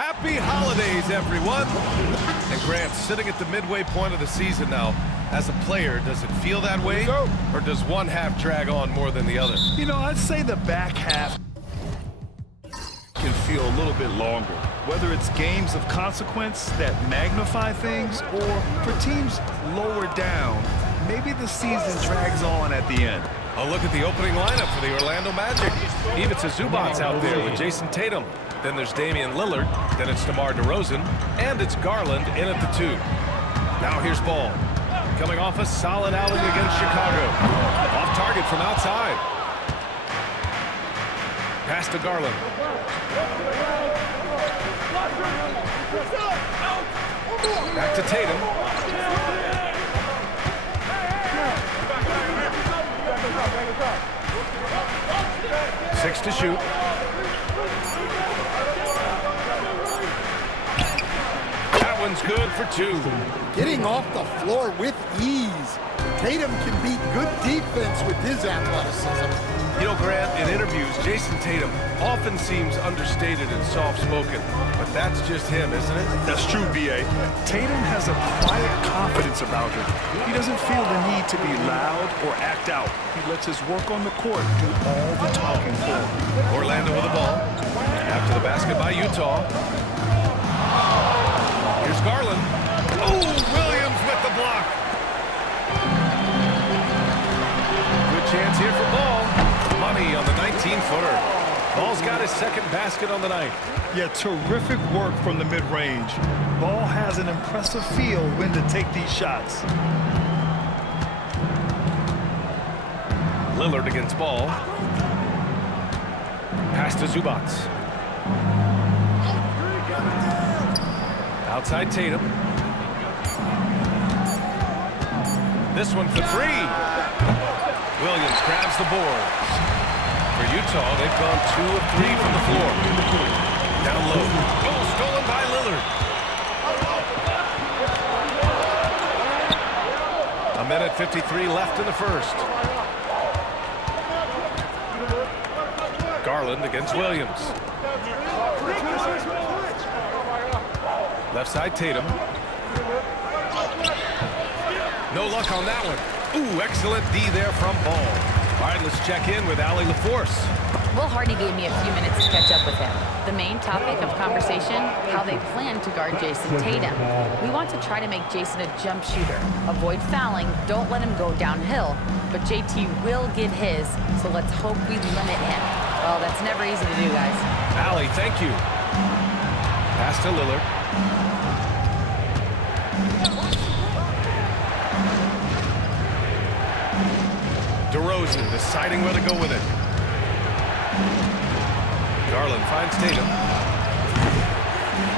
Happy holidays, everyone. And Grant, sitting at the midway point of the season now, as a player, does it feel that way? Or does one half drag on more than the other? You know, I'd say the back half can feel a little bit longer. Whether it's games of consequence that magnify things, or for teams lower down, maybe the season drags on at the end. A look at the opening lineup for the Orlando Magic. Even Zubats out there with Jason Tatum. Then there's Damian Lillard. Then it's DeMar DeRozan. And it's Garland in at the 2. Now here's Ball. Coming off a solid outing against Chicago. Off target from outside. Pass to Garland. Back to Tatum. Six to shoot. That one's good for 2. Getting off the floor with ease. Tatum can beat good defense with his athleticism. You know, Grant, in interviews, Jason Tatum often seems understated and soft-spoken, but that's just him, isn't it? That's true, B.A. Tatum has a quiet confidence about him. He doesn't feel the need to be loud or act out. He lets his work on the court do all the talking for him. Orlando with the ball. After the basket by Utah. Here's Garland. Oh, Williams with the block. Good chance here for Ball. Money on the 19-footer. Ball's got his second basket on the night. Yeah, terrific work from the mid-range. Ball has an impressive feel when to take these shots. Lillard against Ball. Pass to Zubats. Outside Tatum. This one for 3. Williams grabs the board. For Utah, they've gone 2 of 3 from the floor. Down low. Oh, stolen by Lillard. A minute 53 left in the first. Garland against Williams. Left side Tatum. No luck on that one. Ooh, excellent D there from Ball. All right, let's check in with Allie LaForce. Will Hardy gave me a few minutes to catch up with him. The main topic of conversation, how they plan to guard Jason Tatum. We want to try to make Jason a jump shooter. Avoid fouling, don't let him go downhill. But JT will get his, so let's hope we limit him. Well, that's never easy to do, guys. Allie, thank you. Pass to Lillard. DeRozan deciding where to go with it. Garland finds Tatum.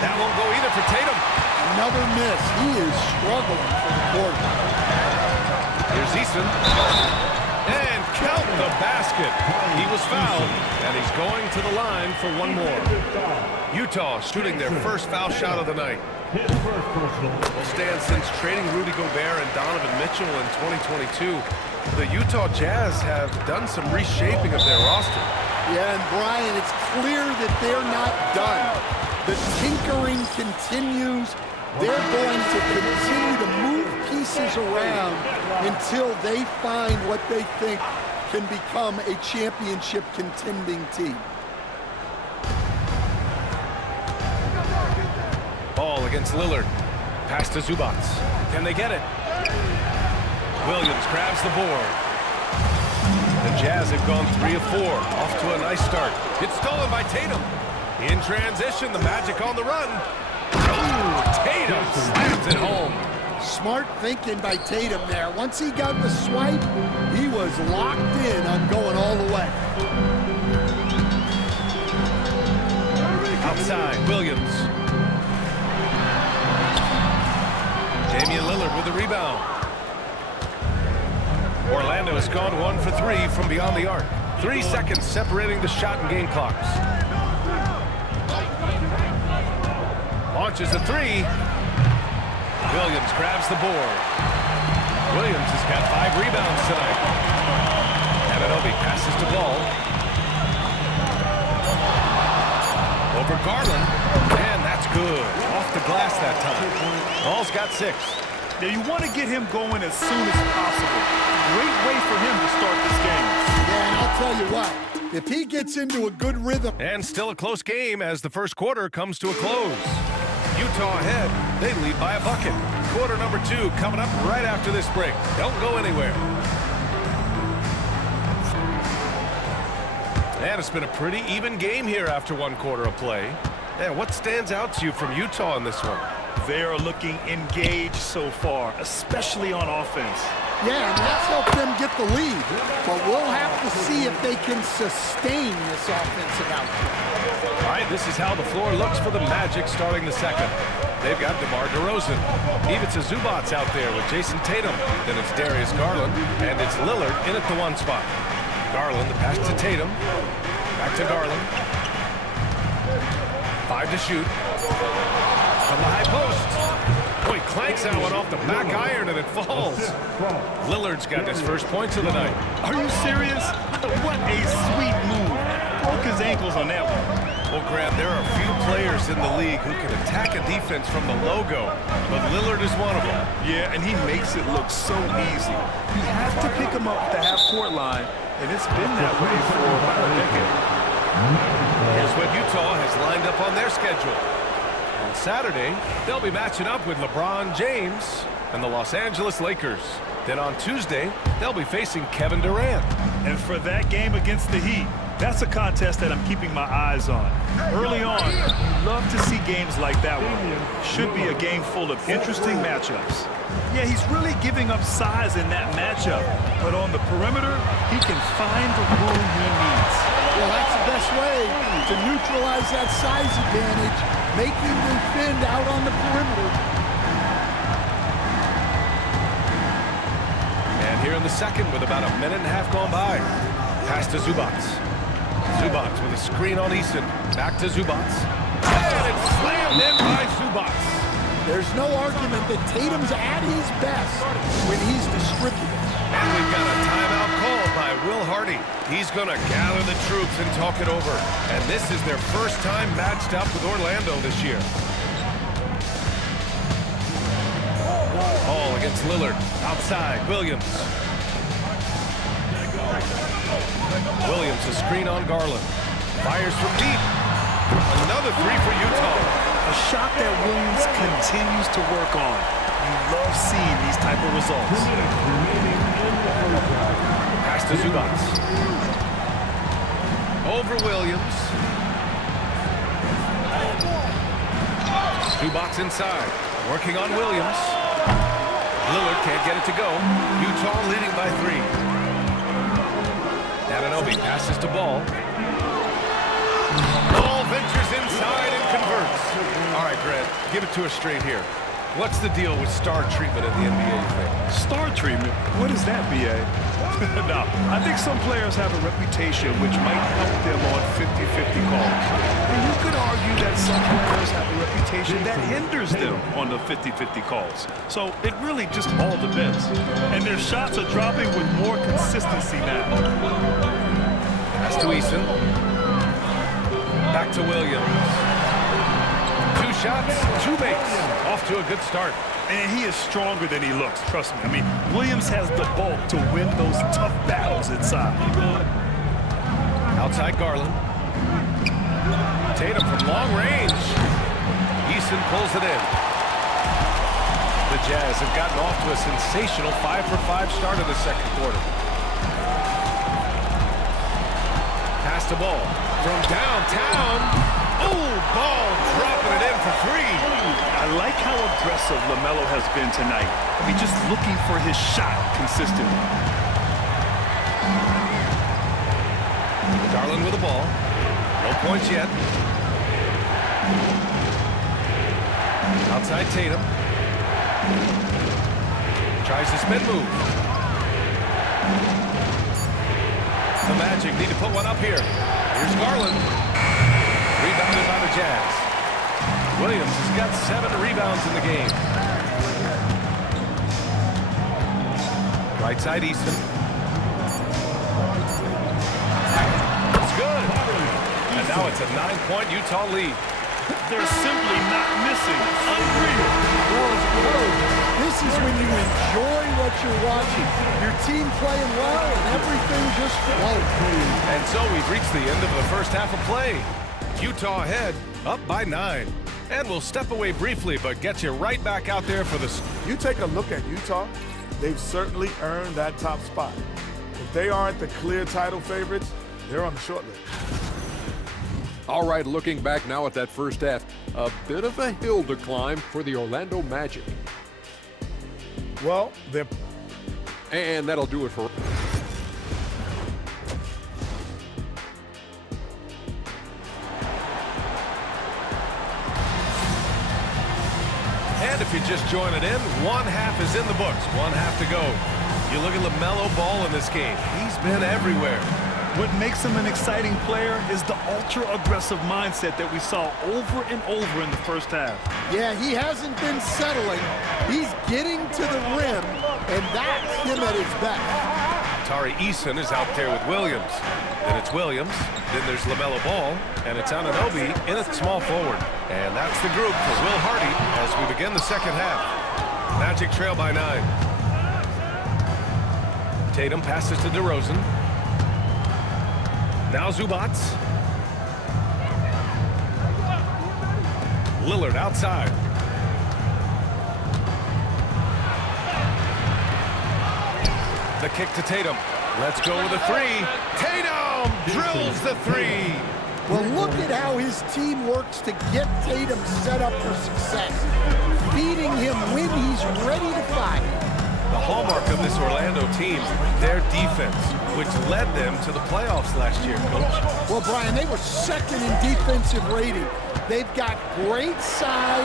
That won't go either for Tatum. Another miss. He is struggling for the quarter. Here's Easton. And count the basket. He was fouled, and he's going to the line for one more. Utah shooting their first foul shot of the night. Well, Stan, since trading Rudy Gobert and Donovan Mitchell in 2022, the Utah Jazz have done some reshaping of their roster. Yeah, and Brian, it's clear that they're not done. The tinkering continues. They're going to continue to move pieces around until they find what they think can become a championship contending team. Ball against Lillard. Pass to Zubats. Can they get it? Williams grabs the board. The Jazz have gone 3 of 4. Off to a nice start. It's stolen by Tatum. In transition, the Magic on the run. Ooh, Tatum slams it home. Smart thinking by Tatum there. Once he got the swipe, he was locked in on going all the way. Outside, Williams. Damian Lillard with the rebound. Orlando has gone 1 for 3 from beyond the arc. 3 seconds separating the shot and game clocks. Launches a 3. Williams grabs the board. Williams has got 5 rebounds tonight. Anunoby passes to Ball. Over Garland. And that's Good. Off the glass that time. Ball's got 6. Now you want to get him going as soon as possible. Great way for him to start this game. Yeah, and I'll tell you what, if he gets into a good rhythm. And still a close game as the first quarter comes to a close. Utah ahead. They lead by a bucket. Quarter number 2 coming up right after this break. Don't go anywhere. And it's been a pretty even game here after 1 quarter of play. And what stands out to you from Utah in this one? They are looking engaged so far, especially on offense. Yeah, and that's helped them get the lead. But we'll have to see if they can sustain this offensive output. All right, this is how the floor looks for the Magic starting the second. They've got DeMar DeRozan. Ivica Zubac's out there with Jason Tatum. Then it's Darius Garland, and it's Lillard in at the 1 spot. Garland, the pass to Tatum. Back to Garland. 5 to shoot. From the high post. Boy, clanks that one off the back iron and it falls. Lillard's got his first points of the night. Are you serious? What a sweet move. Broke his ankles on that one. Well, Grant, there are a few players in the league who can attack a defense from the logo, but Lillard is one of them. Yeah, and he makes it look so easy. You have to pick him up at the half-court line, and it's been that way for about a decade. Here's what Utah has lined up on their schedule. On Saturday, they'll be matching up with LeBron James and the Los Angeles Lakers. Then on Tuesday, they'll be facing Kevin Durant. And for that game against the Heat, that's a contest that I'm keeping my eyes on. Early on, you love to see games like that one. Should be a game full of interesting matchups. Yeah, he's really giving up size in that matchup, but on the perimeter, he can find the room he needs. Well, that's the best way to neutralize that size advantage, making him defend out on the perimeter. And here in the second with about a minute and a half gone by. Pass to Zubac. Zubac with a screen on Easton. Back to Zubac. And it's slammed in by Zubac. There's no argument that Tatum's at his best when he's distributed. And we've got a timeout called by Will Hardy. He's going to gather the troops and talk it over. And this is their first time matched up with Orlando this year. Ball against Lillard. Outside, Williams. Williams, a screen on Garland. Fires from deep. Another 3 for Utah. A shot that Williams continues to work on. You love seeing these type of results. Pass to Zubac. Over Williams. Zubac inside. Working on Williams. Lillard can't get it to go. Utah leading by 3. Anunoby passes to Ball. Ball ventures inside and converts. All right, Grant, give it to us straight here. What's the deal with star treatment in the NBA, you think? Star treatment? What is that, B.A.? No, I think some players have a reputation which might help them on 50-50 calls. And you could argue that some players have a reputation that hinders them on the 50-50 calls. So it really just all depends. And their shots are dropping with more consistency now. Pass to Easton. Back to Williams. 2 shots, 2 makes. Off to a good start. And he is stronger than he looks, trust me. I mean, Williams has the bulk to win those tough battles inside. Outside Garland. Tatum from long range. Easton pulls it in. The Jazz have gotten off to a sensational 5-for-5 start in the second quarter. Pass the ball from downtown. Oh, Ball dropping it in for 3. I like how aggressive LaMelo has been tonight. I mean, just looking for his shot consistently. Garland with the ball. No points yet. Outside Tatum. Tries the spin move. The Magic need to put one up here. Here's Garland. Rebounded by the Jazz. Williams has got 7 rebounds in the game. Right side Easton. It's good. And now it's a 9-point Utah lead. They're simply not missing. Unreal. Well, as a coach, this is when you enjoy what you're watching. Your team playing well and everything just flows. And so we've reached the end of the first half of play. Utah ahead, up by 9. And we'll step away briefly, but get you right back out there for the... You take a look at Utah, they've certainly earned that top spot. If they aren't the clear title favorites, they're on the short list. All right, looking back now at that first half, a bit of a hill to climb for the Orlando Magic. Well, they're... And that'll do it for... And if you just join it in, one half is in the books, one half to go. You look at LaMelo Ball in this game. He's been everywhere. What makes him an exciting player is the ultra-aggressive mindset that we saw over and over in the first half. Yeah, he hasn't been settling. He's getting to the rim, and that's him at his best. Tari Eason is out there with Williams. Then it's Williams, then there's LaMelo Ball, and it's Anunoby in at small forward. And that's the group for Will Hardy as we begin the second half. Magic trail by 9. Tatum passes to DeRozan. Now Zubac. Lillard outside. The kick to Tatum. Let's go with a 3. Tatum drills the 3. Well, look at how his team works to get Tatum set up for success, feeding him when he's ready to fire. The hallmark of this Orlando team, their defense, which led them to the playoffs last year, Coach. Well, Brian, they were second in defensive rating. They've got great size.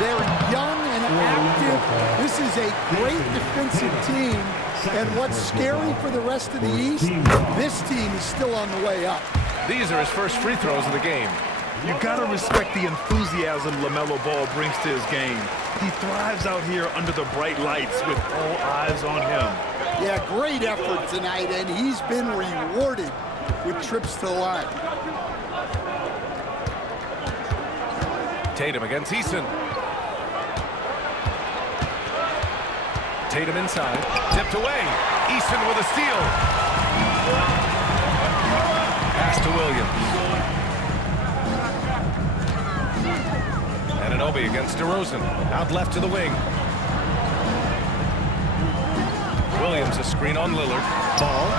They're young and active. This is a great defensive team. And what's scary for the rest of the East, this team is still on the way up. These are his first free throws of the game. You gotta respect the enthusiasm LaMelo Ball brings to his game. He thrives out here under the bright lights with all eyes on him. Yeah, great effort tonight, and he's been rewarded with trips to the line. Tatum against Eason. Tatum inside, tipped away. Eason with a steal. Pass to Williams. Anunoby against DeRozan. Out left to the wing. Williams a screen on Lillard. Ball.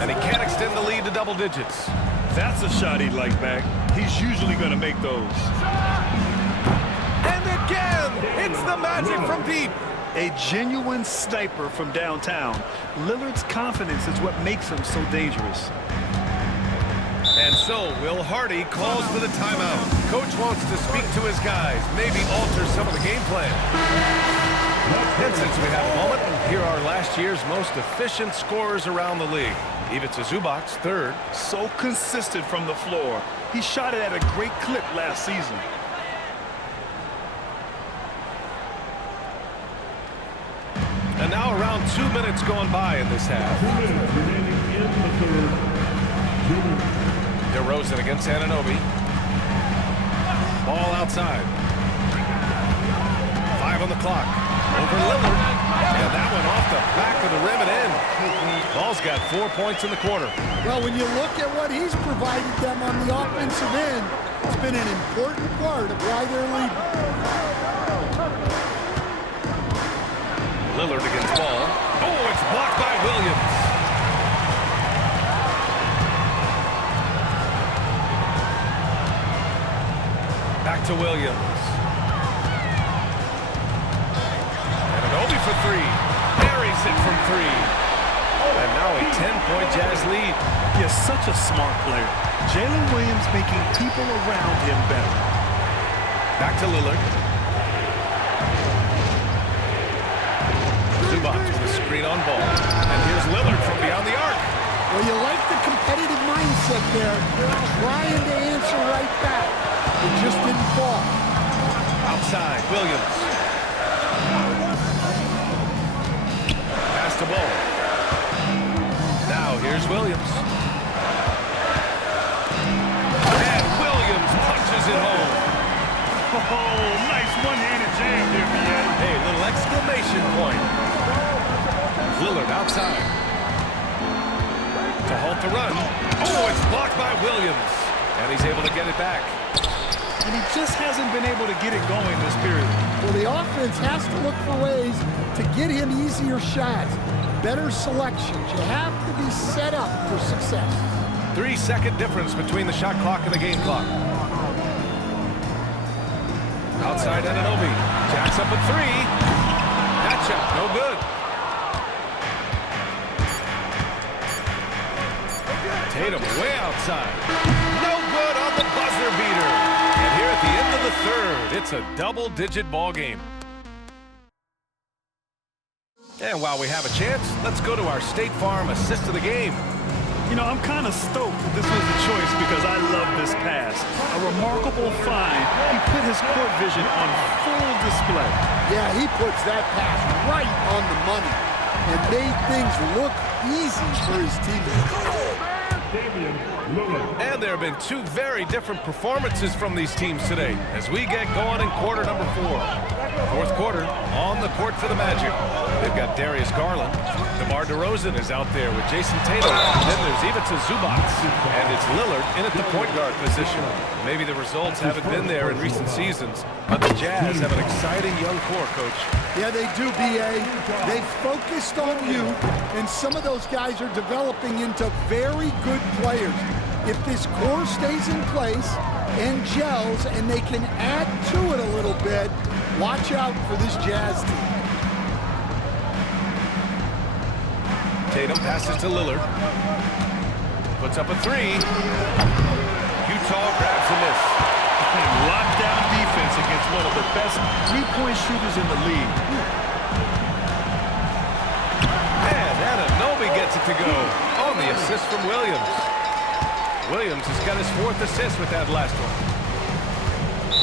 And he can't extend the lead to double digits. That's a shot he'd like back. He's usually going to make those. And again, it's the Magic from deep. A genuine sniper from downtown. Lillard's confidence is what makes him so dangerous. And so Will Hardy calls for the timeout. Coach wants to speak to his guys, maybe alter some of the game plan. And since we have a moment, here are last year's most efficient scorers around the league. Ivica Zubac, 3rd. So consistent from the floor. He shot it at a great clip last season. And now around 2 minutes going by in this half. DeRozan against Anunoby. Ball outside. 5 on the clock. Over Lillard. And that went off the back of the rim and in. Ball's got 4 points in the quarter. Well, when you look at what he's provided them on the offensive end, it's been an important part of why they're leading. Lillard against Ball. Oh, it's blocked by Williams. Back to Williams. Anunoby for 3. Buries it from 3. And now a 10-point Jazz lead. He is such a smart player. Jalen Williams making people around him better. Back to Lillard. Zubac with a screen on Ball. And here's Lillard from beyond the arc. Well, you like the competitive mindset there. Trying to answer right back. It just didn't fall. Outside, Williams. Pass to Ball. Now here's Williams. And Williams punches it home. nice one-handed jam there, man. Hey, little exclamation point. Lillard outside. To halt the run. Oh, it's blocked by Williams. And he's able to get it back. And he just hasn't been able to get it going this period. Well, the offense has to look for ways to get him easier shots, better selections. You have to be set up for success. 3-second difference between the shot clock and the game clock. Outside Anunoby. Jacks up a three. That shot, no good. Tatum way outside. No good on the buzzer beater. And here at the end of the third, it's a double-digit ball game. And while we have a chance, let's go to our State Farm assist of the game. You know, I'm kind of stoked that this was the choice because I love this pass. A remarkable find. He put his court vision on full display. Yeah, he puts that pass right on the money and made things look easy for his teammates. And there have been two very different performances from these teams today as we get going in quarter number 4. Fourth quarter, on the court for the Magic. They've got Darius Garland. DeMar DeRozan is out there with Jason Tatum. Then there's Ivica Zubac. And it's Lillard in at the point guard position. Maybe the results haven't been there in recent seasons, but the Jazz have an exciting young core, Coach. Yeah, they do, B.A. They've focused on youth, and some of those guys are developing into very good players. If this core stays in place and gels and they can add to it a little bit, watch out for this Jazz team. Tatum passes to Lillard. Puts up a three. Utah grabs a miss. Lockdown defense against one of the best three-point shooters in the league. And Anunoby gets it to go on the assist from Williams. Williams has got his 4th assist with that last one.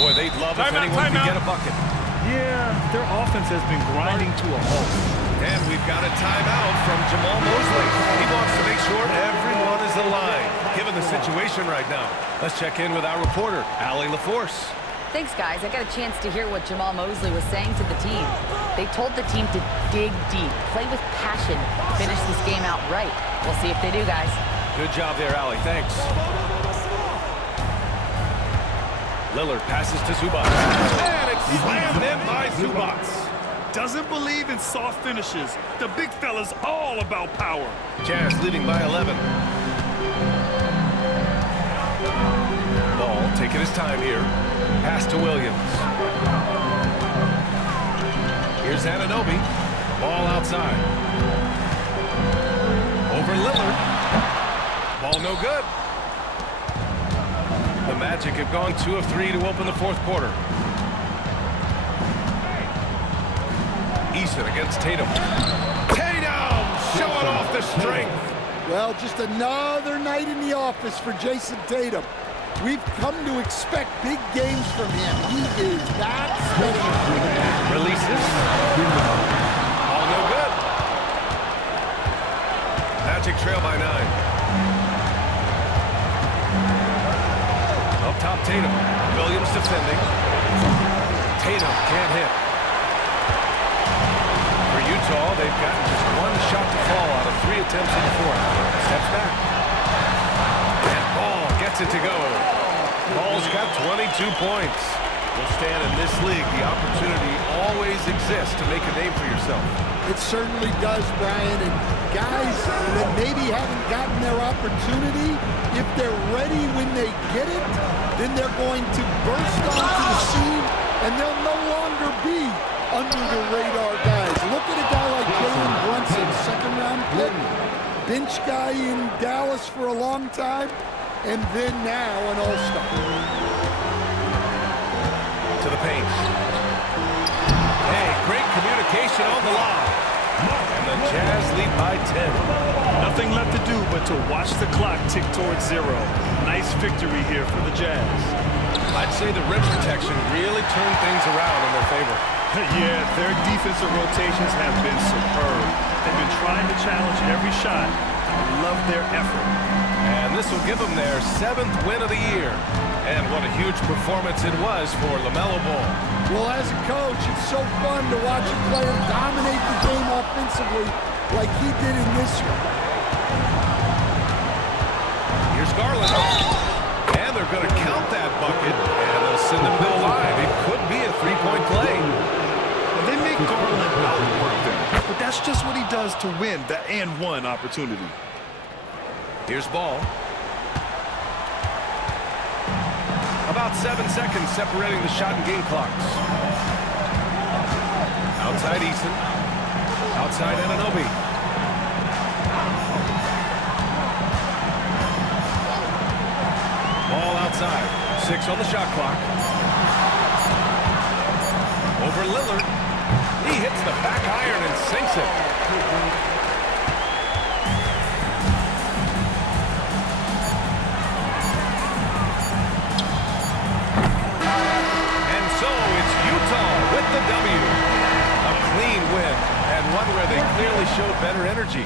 Boy, they'd love if anyone could get a bucket. Yeah, their offense has been grinding to a halt. And we've got a timeout from Jamal Mosley. He wants to make sure everyone is aligned, given the situation right now. Let's check in with our reporter, Allie LaForce. Thanks, guys. I got a chance to hear what Jamal Mosley was saying to the team. They told the team to dig deep, play with passion, finish this game out right. We'll see if they do, guys. Good job there, Allie. Thanks. Lillard passes to Zubac. And it's slammed in by Zubac. Doesn't believe in soft finishes. The big fella's all about power. Jazz leading by 11. Ball taking his time here. Pass to Williams. Here's Anunoby. Ball outside. Over Lillard. Ball no good. The Magic have gone 2 of 3 to open the fourth quarter. Eason against Tatum. Tatum showing off the strength. Well, just another night in the office for Jason Tatum. We've come to expect big games from him. He is that special. Releases. All no good. Magic trail by 9. Up top, Tatum. Williams defending. Tatum can't hit. For Utah, they've gotten just 1 shot to fall out of 3 attempts in the fourth. Steps back. And Ball gets it to go. Ball's got 22 points. We'll stand in this league. The opportunity always exists to make a name for yourself. It certainly does, Brian. And guys that maybe haven't gotten their opportunity, if they're ready when they get it, then they're going to burst onto the scene, and they'll no longer be under the radar guys. Look at a guy like Jalen Brunson, 2nd-round pick, bench guy in Dallas for a long time, and then now an all-star. To the paint. Hey, great communication on the line. And the Jazz lead by 10. Nothing left to do but to watch the clock tick towards 0. Nice victory here for the Jazz. I'd say the rim protection really turned things around in their favor. Yeah, their defensive rotations have been superb. They've been trying to challenge every shot. I love their effort. And this will give them their 7th win of the year. And what a huge performance it was for LaMelo Ball. Well, as a coach, it's so fun to watch a player dominate the game offensively like he did in this one. Here's Garland. And they're going to count that bucket, and they'll send him to the line. It could be a three-point play. They make Garland outwork them, but that's just what he does to win the and-one opportunity. Here's Ball. About 7 seconds separating the shot and game clocks. Outside Easton. Outside Anunoby. Ball outside. 6 on the shot clock. Over Lillard. He hits the back iron and sinks it. And so it's Utah with the W. A clean win, and one where they clearly showed better energy.